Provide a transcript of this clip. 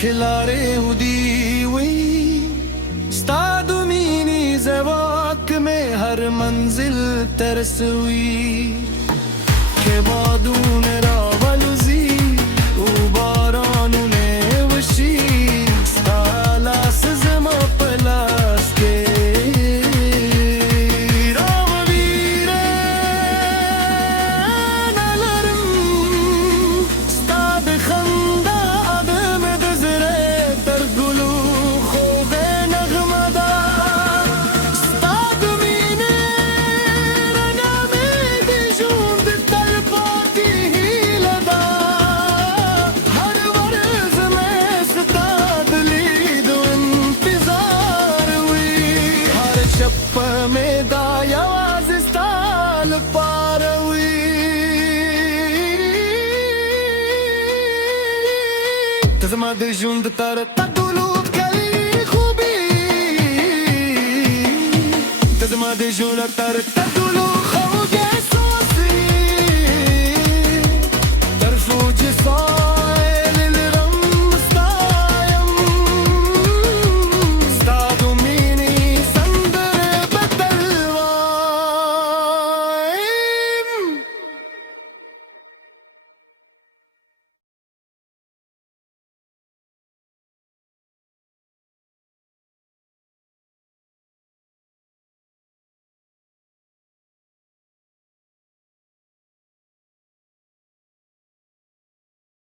खिलारे उदी हुई स्ताद मीनी ज़वाक में हर मंजिल तरस हुई के बादून रावलुजी उबारानुने वशी स्तालास ज़मा पलास के रामवीरे नलरम स्ताद खंदा Tazamadı jund tar tadulup keli khubi Tazamadı jund tar